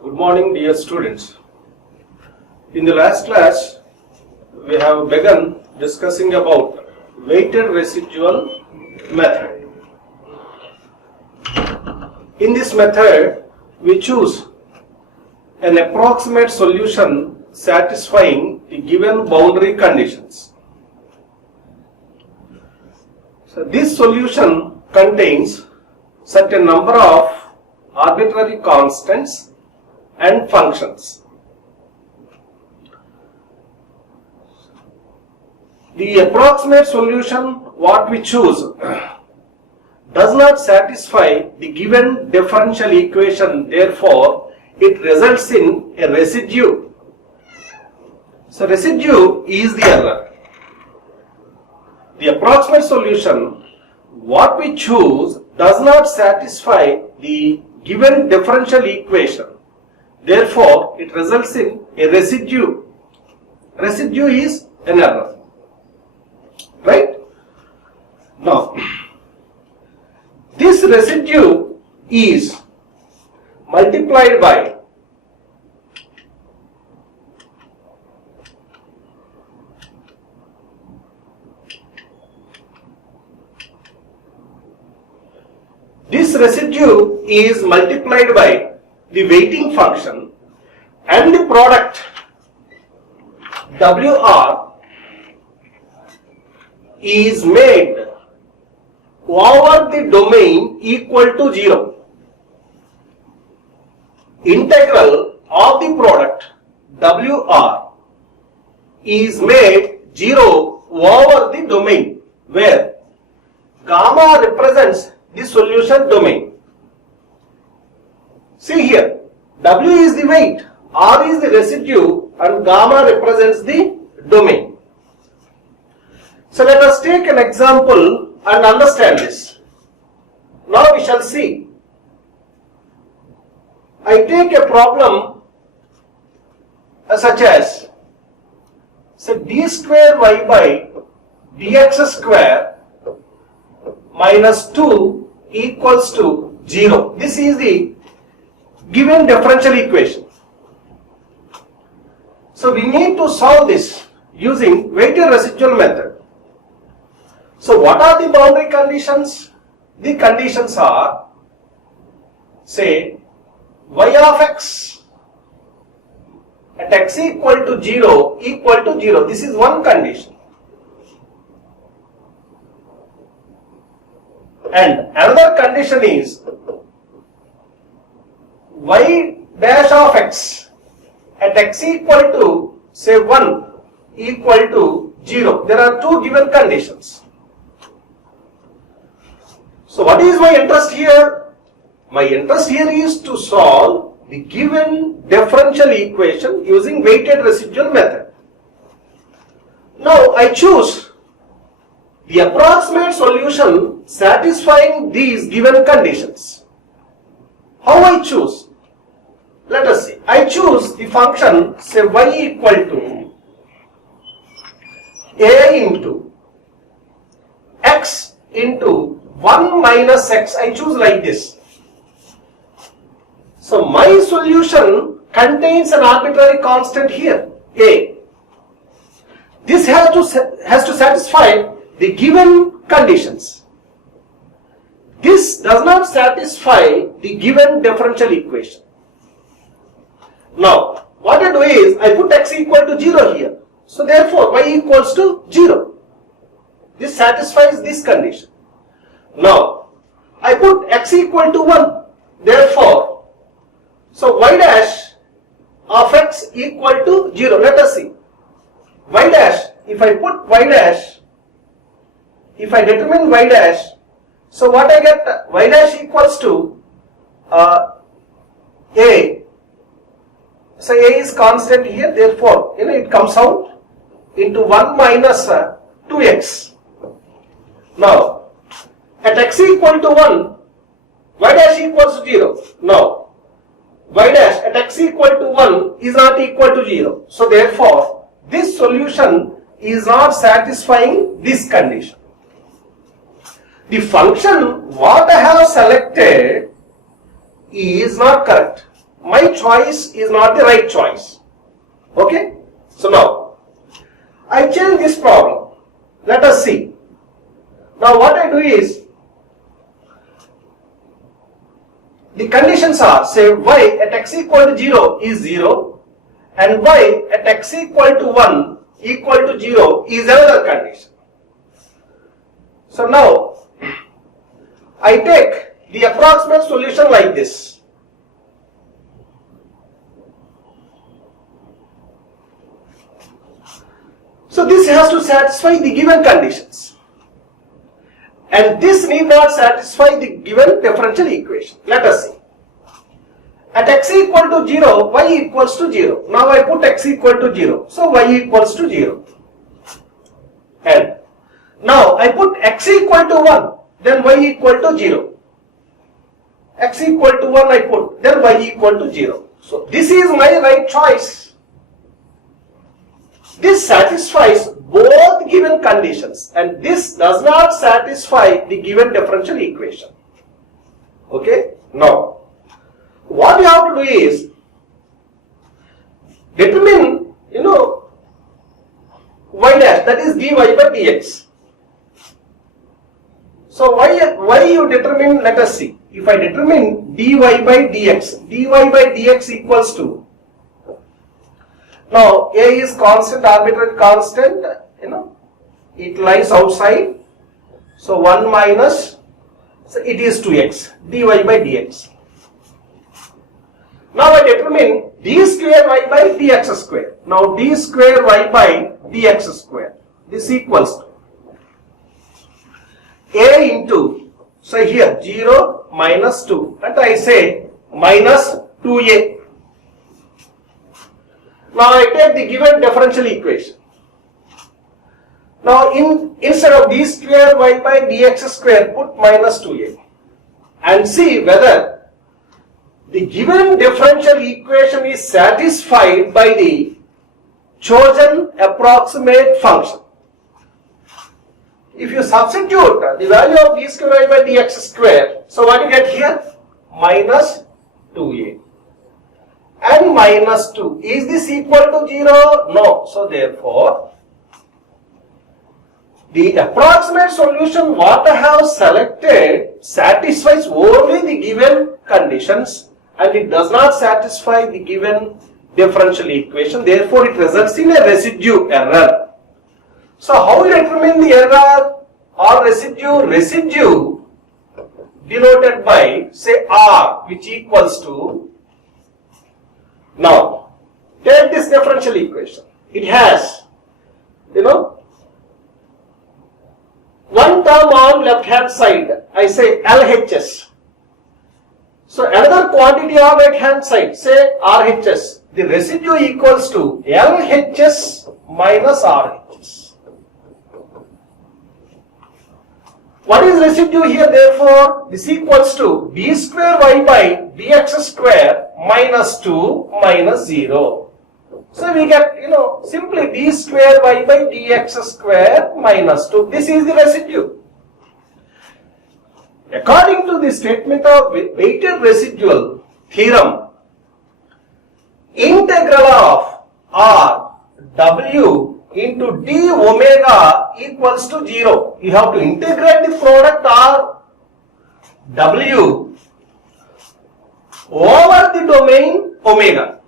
Good morning, dear students. In the last class, we have begun discussing about weighted residual method. In this method, we choose an approximate solution satisfying the given boundary conditions. So, this solution contains certain number of arbitrary constants and functions. The approximate solution what we choose does not satisfy the given differential equation, therefore it results in a residue. So residue is the error. The approximate solution what we choose does not satisfy the given differential equation, therefore it results in a residue. Residue is an error, right? Now this residue is multiplied by the weighting function and the product WR is made over the domain equal to 0. Integral of the product WR is made 0 over the domain where gamma represents the solution domain. See here, W is the weight, R is the residue and gamma represents the domain. So let us take an example and understand this. Now we shall see. I take a problem such as say d square y by dx square minus 2 equals to 0. This is the given differential equation. So we need to solve this using weighted residual method. So what are the boundary conditions? The conditions are, say, y of x at x equal to 0 equal to 0. This is one condition. And another condition is y dash of x at x equal to say 1 equal to 0. There are two given conditions. So what is my interest here? My interest here is to solve the given differential equation using weighted residual method. Now I choose the approximate solution satisfying these given conditions. How I choose? Let us see. I choose the function say y equal to a into x into 1 minus x. I choose like this. So my solution contains an arbitrary constant here, a. This has to satisfy the given conditions. This does not satisfy the given differential equation. Now, what I do is, I put x equal to 0 here. So therefore, y equals to 0. This satisfies this condition. Now, I put x equal to 1. Therefore, so y dash of x equal to 0. Let us see. Y dash, if I put y dash, if I determine y dash, so what I get, y dash equals to a. So a is constant here, therefore it comes out into 1 minus 2x. Now at x equal to 1, y dash equals to 0. Now y dash at x equal to 1 is not equal to 0. So therefore this solution is not satisfying this condition. The function what I have selected is not correct. my choice is not the right choice. Okay? So now, I change this problem. Let us see. Now what I do is, the conditions are, say y at x equal to 0 is 0 and y at x equal to 1 equal to 0 is another condition. So now, I take the approximate solution like this. So this has to satisfy the given conditions. And this need not satisfy the given differential equation. Let us see. At x equal to 0, y equals to 0. Now I put x equal to 0. So y equals to 0. And now I put x equal to 1. Then y equal to 0. X equal to 1 I put. Then y equal to 0. So this is my right choice. This satisfies both given conditions and this does not satisfy the given differential equation. Okay? Now, what you have to do is determine, y dash, that is dy by dx. So why you determine, let us see. If I determine dy by dx equals to, now a is constant, arbitrary constant, it lies outside. So 1 minus, so it is 2x, dy by dx. Now I determine d square y by dx square. Now d square y by dx square. This equals to a into, so here 0 minus 2, and I say minus 2a. Now I take the given differential equation. Now instead of d square y by dx square, put minus 2a and see whether the given differential equation is satisfied by the chosen approximate function. If you substitute the value of d square y by dx square, so what you get here? Minus 2a. And minus 2. Is this equal to 0? No. So therefore, the approximate solution what I have selected satisfies only the given conditions and it does not satisfy the given differential equation. Therefore, it results in a residue error. So how we determine the error or residue? Residue denoted by, say, R, which equals to, now take this differential equation. It has, one term on left hand side, I say LHS. So another quantity on right hand side, say RHS. The residue equals to LHS minus RHS. What is residue here therefore? This equals to d square y by dx square minus 2 minus 0. So we get, simply d square y by dx square minus 2. This is the residue. According to the statement of weighted residual theorem, integral of R W into d omega equals to 0. You have to integrate the product R W over the domain omega.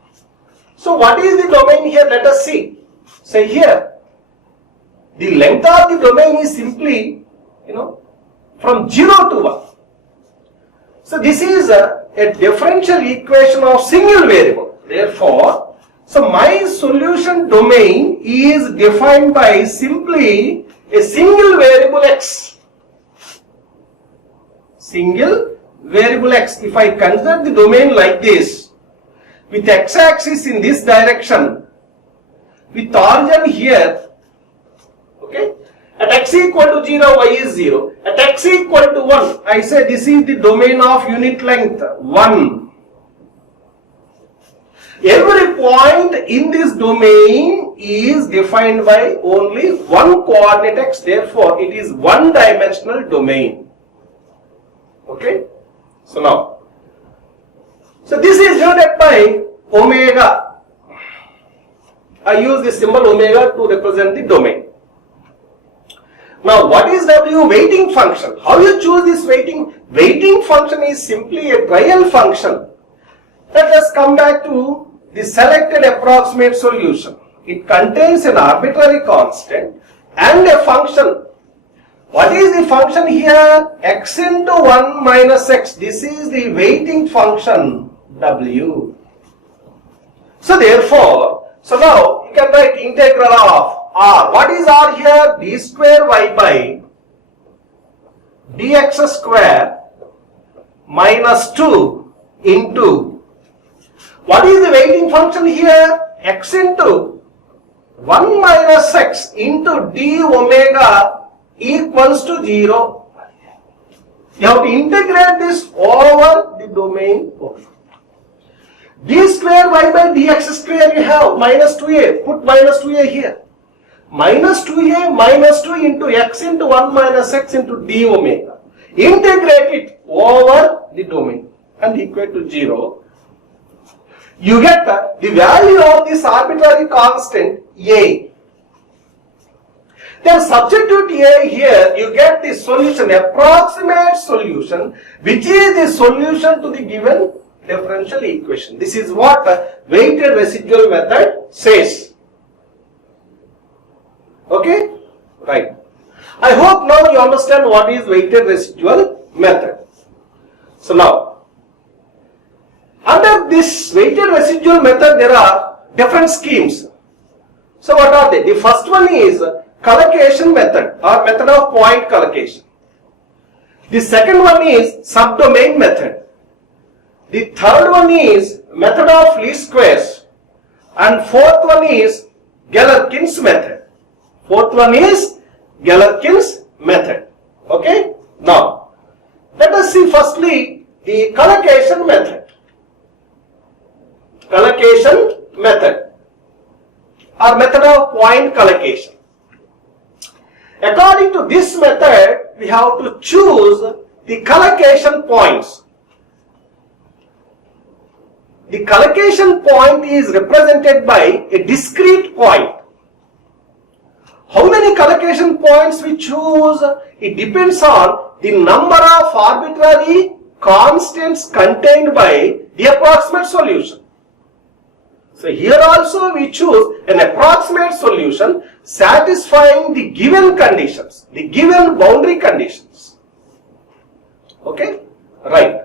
So what is the domain here? Let us see. Say here, the length of the domain is simply, from 0 to 1. So this is a differential equation of single variable. Therefore, so my solution domain is defined by simply a single variable x. Single variable x. If I consider the domain like this, with x-axis in this direction, with origin here, okay, at x equal to 0, y is 0. At x equal to 1, I say this is the domain of unit length 1. Every point in this domain is defined by only one coordinate x. Therefore, it is one-dimensional domain. Okay? So now, So this is denoted by omega. I use this symbol omega to represent the domain. Now what is W? Weighting function. How you choose this weighting? Weighting function is simply a trial function. Let us come back to the selected approximate solution. It contains an arbitrary constant and a function. What is the function here? X into 1 minus x. This is the weighting function W. So therefore, now you can write integral of R. What is R here? D square y by dx square minus 2 into, what is the weighting function here? X into 1 minus x into d omega equals to 0. You have to integrate this over the domain. D square y by dx square you have minus 2a. Put minus 2a here. Minus 2a minus 2 into x into 1 minus x into d omega. Integrate it over the domain and equate to 0. You get the value of this arbitrary constant a. Then substitute a here, you get the solution, approximate solution, which is the solution to the given differential equation. This is what weighted residual method says. Okay? Right. I hope now you understand what is weighted residual method. So now, under this weighted residual method, there are different schemes. So what are they? The first one is collocation method or method of point collocation. The second one is subdomain method. The third one is method of least squares. And fourth one is Galerkin's method. Fourth one is Galerkin's method. Okay? Now, let us see firstly the collocation method. Collocation method or method of point collocation. According to this method, we have to choose the collocation points. The collocation point is represented by a discrete point. How many collocation points we choose? It depends on the number of arbitrary constants contained by the approximate solution. So here also we choose an approximate solution satisfying the given conditions, the given boundary conditions. Okay? Right.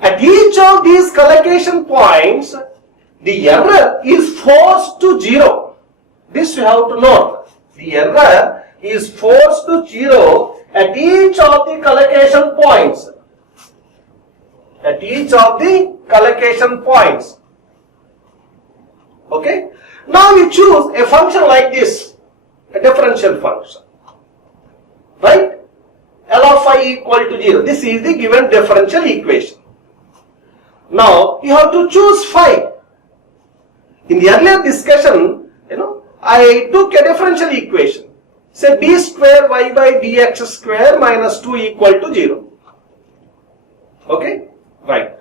At each of these collocation points, the error is forced to 0. This you have to note. The error is forced to 0 at each of the collocation points. At each of the collocation points. Okay? Now we choose a function like this, a differential function. Right? L of phi equal to 0. This is the given differential equation. Now you have to choose phi. In the earlier discussion, I took a differential equation. Say d square y by dx square minus 2 equal to 0. Okay? Right.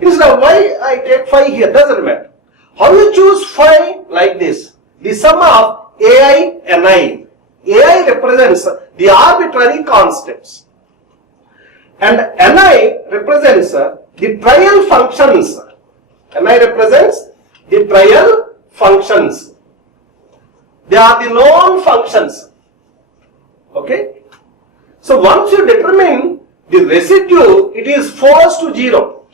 Instead of y, I take phi here, doesn't matter. How you choose phi? Like this. The sum of ai and ni. Ai represents the arbitrary constants. And ni represents the trial functions. Ni represents the trial functions. They are the known functions. Okay? So once you determine the residue, it is forced to 0.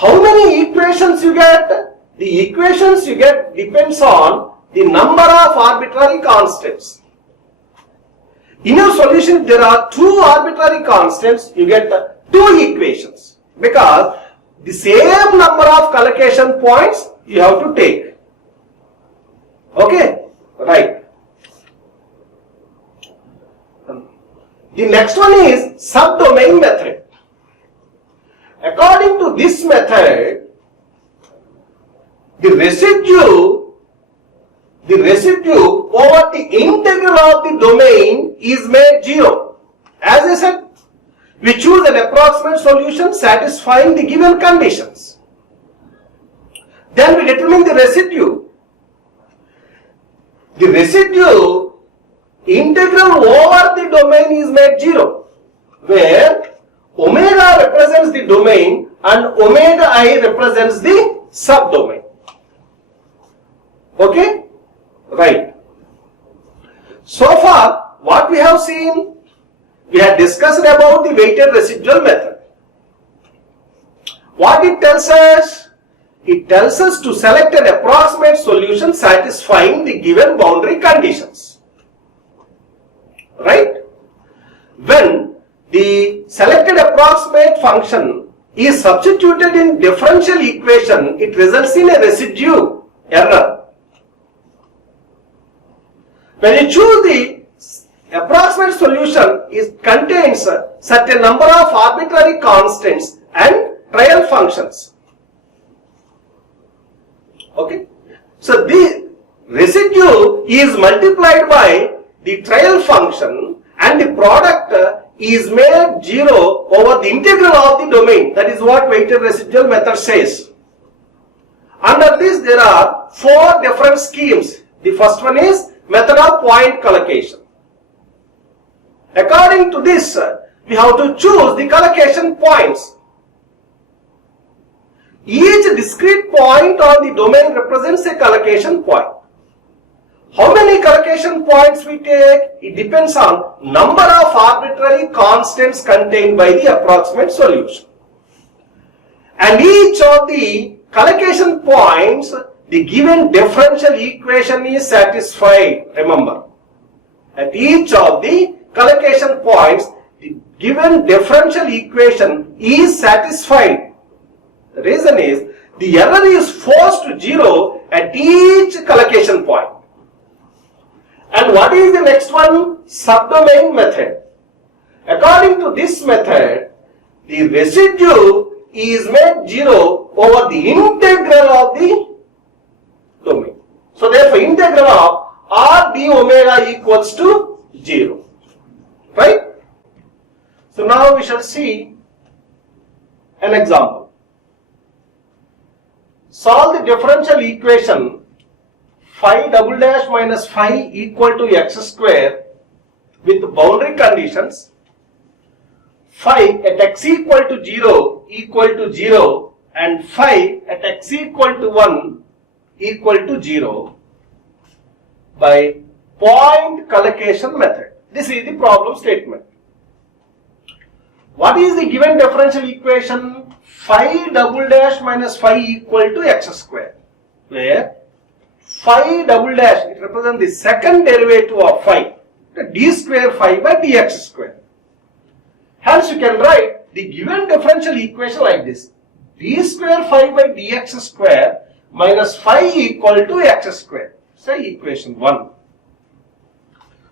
How many equations you get? The equations you get depends on the number of arbitrary constants. In your solution, there are 2 arbitrary constants, you get 2 equations. Because the same number of collocation points you have to take. Okay? Right. The next one is subdomain method. According to this method, the residue over the integral of the domain is made 0. As I said, we choose an approximate solution satisfying the given conditions. Then we determine the residue. The residue integral over the domain is made 0, where omega represents the domain and omega I represents the subdomain. Okay? Right. So far, what we have seen, we have discussed about the weighted residual method. What it tells us? It tells us to select an approximate solution satisfying the given boundary conditions. Right? When the selected approximate function is substituted in differential equation, it results in a residue error. When you choose the approximate solution, it contains a certain number of arbitrary constants and trial functions. Okay? So the residue is multiplied by the trial function and the product is made 0 over the integral of the domain. That is what weighted residual method says. Under this, there are 4 different schemes. The first one is method of point collocation. According to this, we have to choose the collocation points. Each discrete point on the domain represents a collocation point. How many collocation points we take? It depends on number of arbitrary constants contained by the approximate solution. And each of the collocation points, the given differential equation is satisfied. Remember, at each of the collocation points, the given differential equation is satisfied. The reason is the error is forced to 0 at each collocation point. And what is the next one? Subdomain method. According to this method, the residue is made 0 over the integral of the domain. So therefore, integral of r d omega equals to 0. Right? So now we shall see an example. Solve the differential equation phi double dash minus phi equal to x square with boundary conditions phi at x equal to 0 and phi at x equal to 1 equal to 0 by point collocation method. This is the problem statement. What is the given differential equation? Phi double dash minus phi equal to x square, where phi double dash, it represents the second derivative of phi, d square phi by dx square. Hence you can write the given differential equation like this: d square phi by dx square minus phi equal to x square. Say equation 1.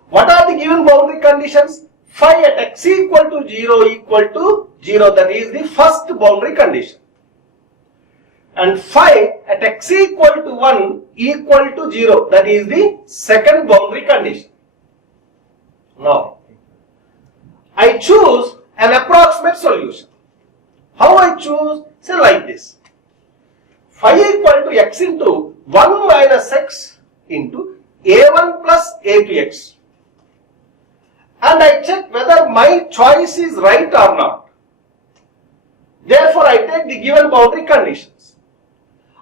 What are the given boundary conditions? Phi at x equal to 0, that is the first boundary condition. And phi at x equal to 1 equal to 0, that is the second boundary condition. Now, I choose an approximate solution. How I choose? Say like this: phi equal to x into 1 minus x into a1 plus a2x. And I check whether my choice is right or not. Therefore, I take the given boundary conditions.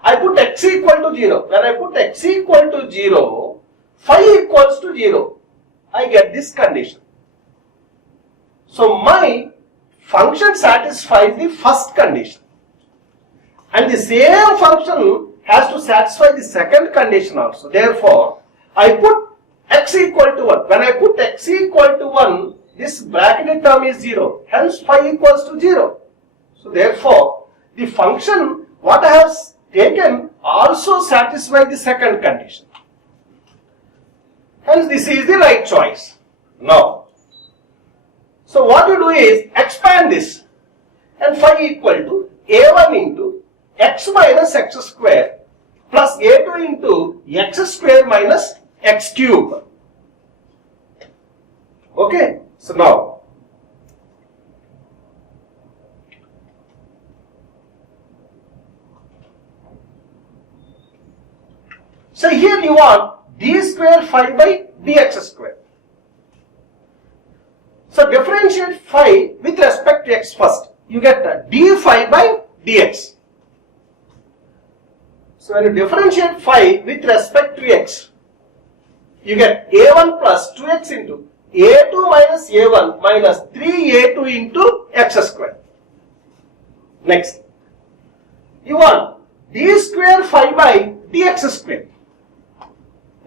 I put x equal to 0. When I put x equal to 0, phi equals to 0. I get this condition. So, my function satisfies the first condition. And the same function has to satisfy the second condition also. Therefore, I put x equal to 1. When I put x equal to 1, this bracketed term is 0. Hence, phi equals to 0. So, therefore, the function what I have taken also satisfies the second condition. Hence, this is the right choice. Now, so what you do is expand this, and phi equal to a1 into x minus x square plus a2 into x square minus x cube. Okay, so now So here you want d square phi by dx square. So differentiate phi with respect to x first. You get d phi by dx. So when you differentiate phi with respect to x, you get a1 plus 2x into a2 minus a1 minus 3a2 into x square. Next, you want d square phi by dx square.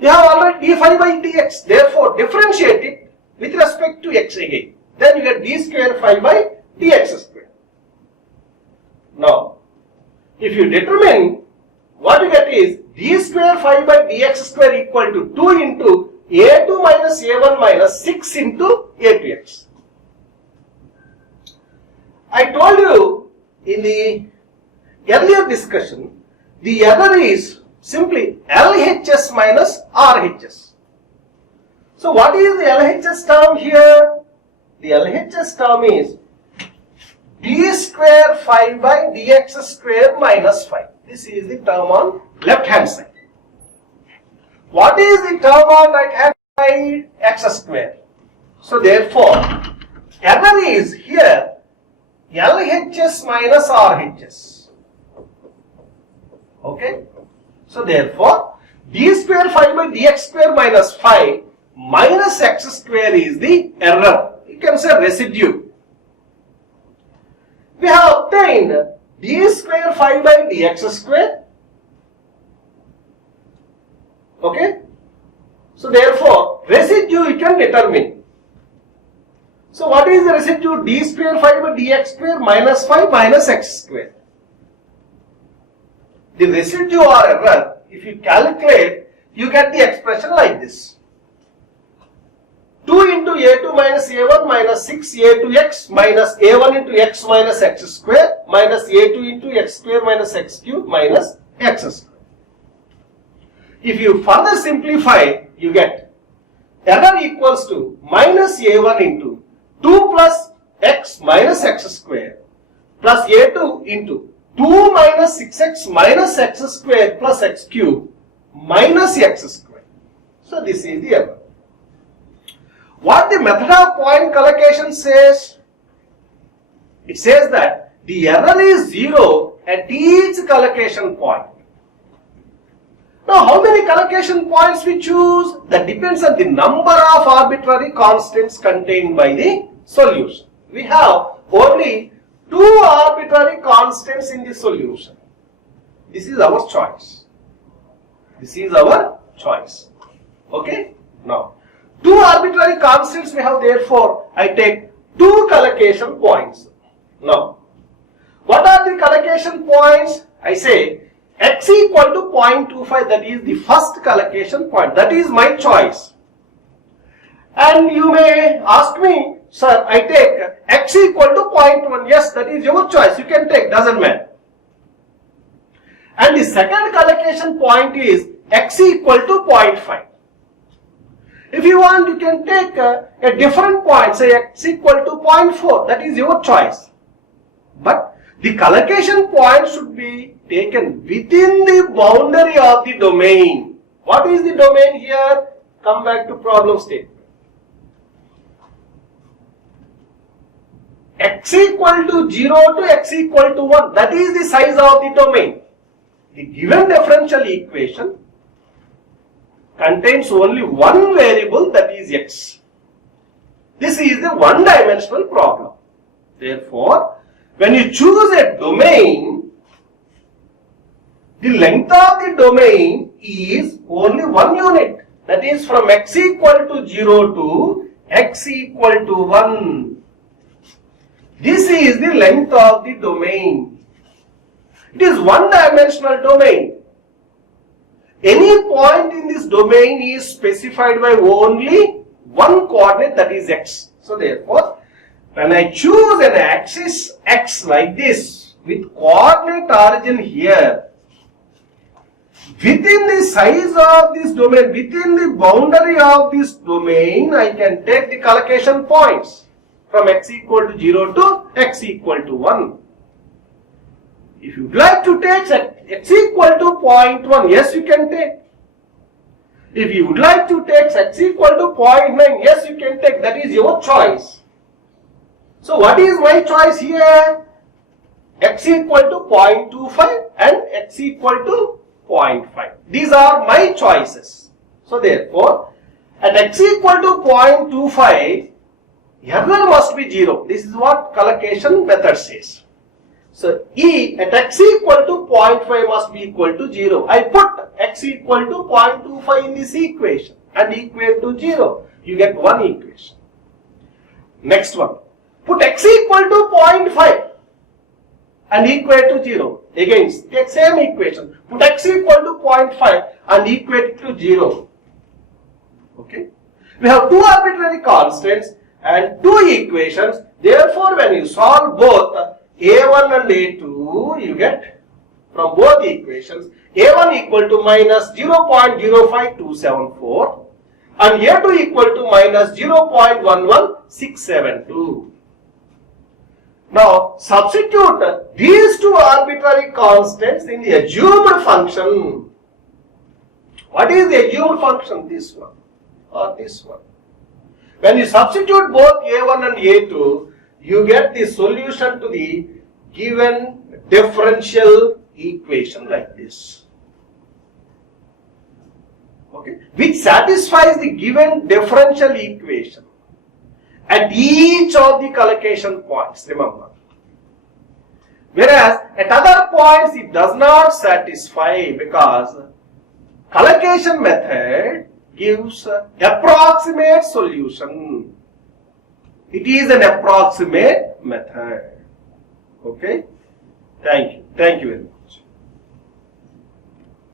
You have already d phi by dx. Therefore, differentiate it with respect to x again. Then you get d square phi by dx square. Now, if you determine, what you get is d square phi by dx square equal to 2 into a2 minus a1 minus 6 into a2x. I told you in the earlier discussion, the error is simply LHS minus RHS. So what is the LHS term here? The LHS term is d square phi by dx square minus phi. This is the term on left hand side. What is the term on right hand side? X square. So therefore, error is here LHS minus RHS. Okay. So therefore, d square phi by dx square minus phi minus x square is the error. You can say residue. We have obtained d square phi by dx square. Okay. So therefore, residue you can determine. So what is the residue? D square phi by dx square minus phi minus x square. The residue or error, if you calculate, you get the expression like this. 2 into a2 minus a1 minus 6 a2x minus a1 into x minus x square minus a2 into x square minus x cube minus x square. If you further simplify, you get error equals to minus a1 into 2 plus x minus x square plus a2 into 2 minus 6x minus x square plus x cube minus x square. So this is the error. What the method of point collocation says? It says that the error is 0 at each collocation point. Now, how many collocation points we choose? That depends on the number of arbitrary constants contained by the solution. We have only 2 arbitrary constants in the solution. This is our choice. This is our choice. Okay? Now, 2 arbitrary constants we have, therefore, I take 2 collocation points. Now, what are the collocation points? I say x equal to 0.25, that is the first collocation point. That is my choice. And you may ask me, sir, I take x equal to 0.1. Yes, that is your choice. You can take, doesn't matter. And the second collocation point is x equal to 0.5. If you want, you can take a different point, say x equal to 0.4. That is your choice. But the collocation point should be taken within the boundary of the domain. What is the domain here? Come back to problem statement. X equal to 0 to x equal to 1. That is the size of the domain. The given differential equation contains only one variable, that is x. This is the one-dimensional problem. Therefore, when you choose a domain, the length of the domain is only one unit. That is from x equal to 0 to x equal to 1. This is the length of the domain. It is one-dimensional domain. Any point in this domain is specified by only one coordinate, that is x. So therefore, when I choose an axis x like this with coordinate origin here, within the size of this domain, within the boundary of this domain, I can take the collocation points from x equal to 0 to x equal to 1. If you would like to take x equal to 0.1, yes, you can take. If you would like to take x equal to 0.9, yes, you can take. That is your choice. So what is my choice here? X equal to 0.25 and x equal to 0.5. These are my choices. So therefore, at x equal to 0.25, error must be 0. This is what collocation method says. So E at x equal to 0.5 must be equal to 0. I put x equal to 0.25 in this equation and equate to 0. You get one equation. Next one. Put x equal to 0.5 and equate to 0. Again, take same equation. Put x equal to 0.5 and equate to 0. Okay. We have two arbitrary constants and two equations. Therefore, when you solve both a1 and a2, you get from both equations a1 equal to minus 0.05274 and a2 equal to minus 0.11672. Now, substitute these two arbitrary constants in the assumed function. What is the assumed function? This one or this one. When you substitute both a1 and a2, you get the solution to the given differential equation like this. Okay, which satisfies the given differential equation at each of the collocation points, remember. Whereas at other points it does not satisfy because collocation method gives approximate solution. It is an approximate method. Okay. Thank you. Thank you very much.